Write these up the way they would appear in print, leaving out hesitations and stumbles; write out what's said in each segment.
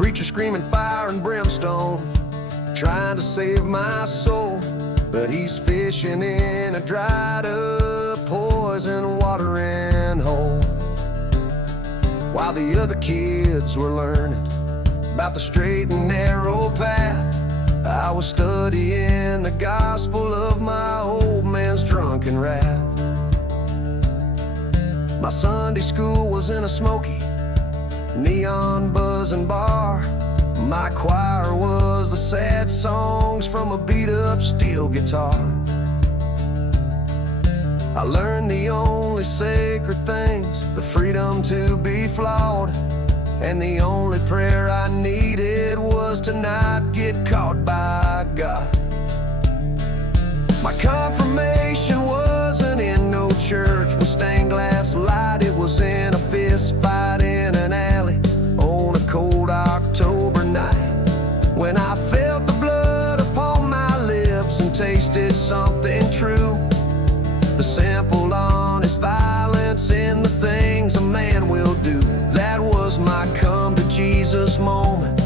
preacher screaming fire and brimstone, trying to save my soul. But he's fishing in a dried up poison watering hole. While the other kids were learning about the straight and narrow path, I was studying the gospel of my old man's drunken wrath. My Sunday school was in a smoky, neon buzzing bar. My choir was the sad songs from a beat-up steel guitar. I learned the only sacred things, the freedom to be flawed, and the only prayer I needed was to not get caught by God. My confirmation wasn't in no church with stained glass light. It was in a fist fight in an alley on a cold October night, when I felt the blood upon my lips and tasted something true. The simple, honest violence in the things a man will do. That was my come to Jesus moment.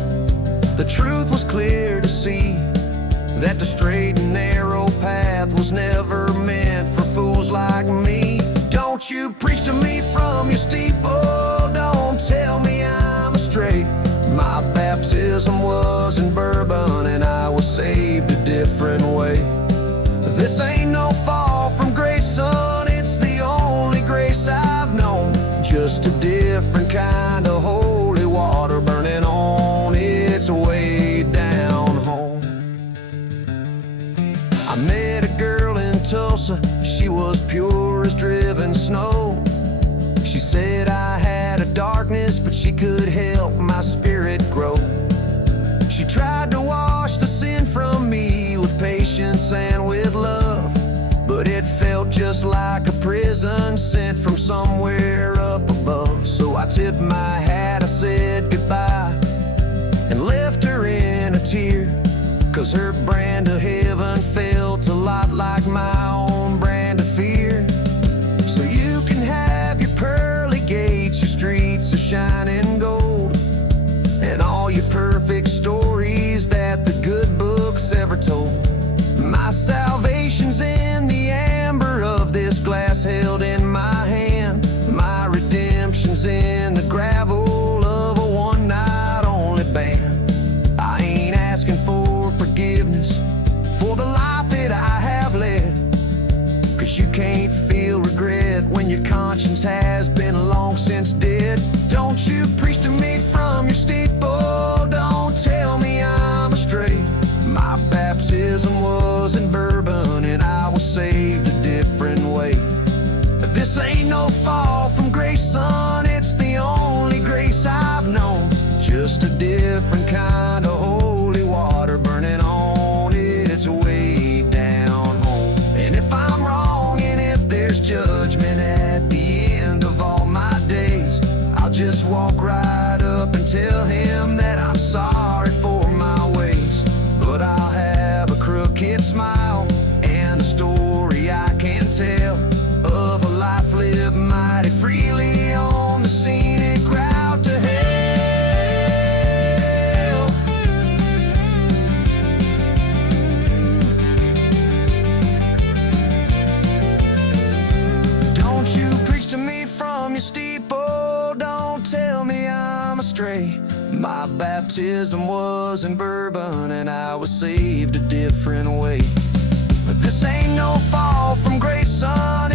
The truth was clear to see, that the straight and narrow path was never meant for fools like me. Don't you preach to me from your steeple, don't tell me I'm astray. My baptism was in bourbon and I was saved a different way. This ain't no fall from grace, son, it's the only grace I've known. Just a different kind of holy water burning on its way down home. I met a girl in Tulsa, she was pure as driven snow. She said I had a darkness, but she could help my spirit grow. She tried to wash the sin from me with patience and with love, but it felt just like a prison sent from somewhere up above. So I tipped my hat, I said goodbye, and left her in a tear, 'cause her brand of heaven felt a lot like my own brand of fear. So you can have your pearly gates, your streets of shining gold, and all your perfect stories that the good books ever told. My salvation's in the amber of this glass held in my hand. My redemption's in the gravel of a one-night only band. I ain't asking for forgiveness for the life that I have led, 'cause you can't feel regret when your conscience has been long since dead. Don't you preach to me from your steeple, don't tell me I'm astray. My baptism was in bourbon and I was saved a different way. This ain't no fall from grace, son, it's the only grace I've known. Just a different kind of holy water burning on its way down home. And if I'm wrong and if there's judgment at the end of all my days, I'll just walk right up and tell him that I'm sorry for my ways. But I'll have a crooked smile and a story I can tell of a life lived mighty freely on the scenic route to hell. Don't you preach to me from your steeple, don't tell me I'm astray. My baptism was in bourbon and I was saved a different way. But this ain't no fall from grace, son.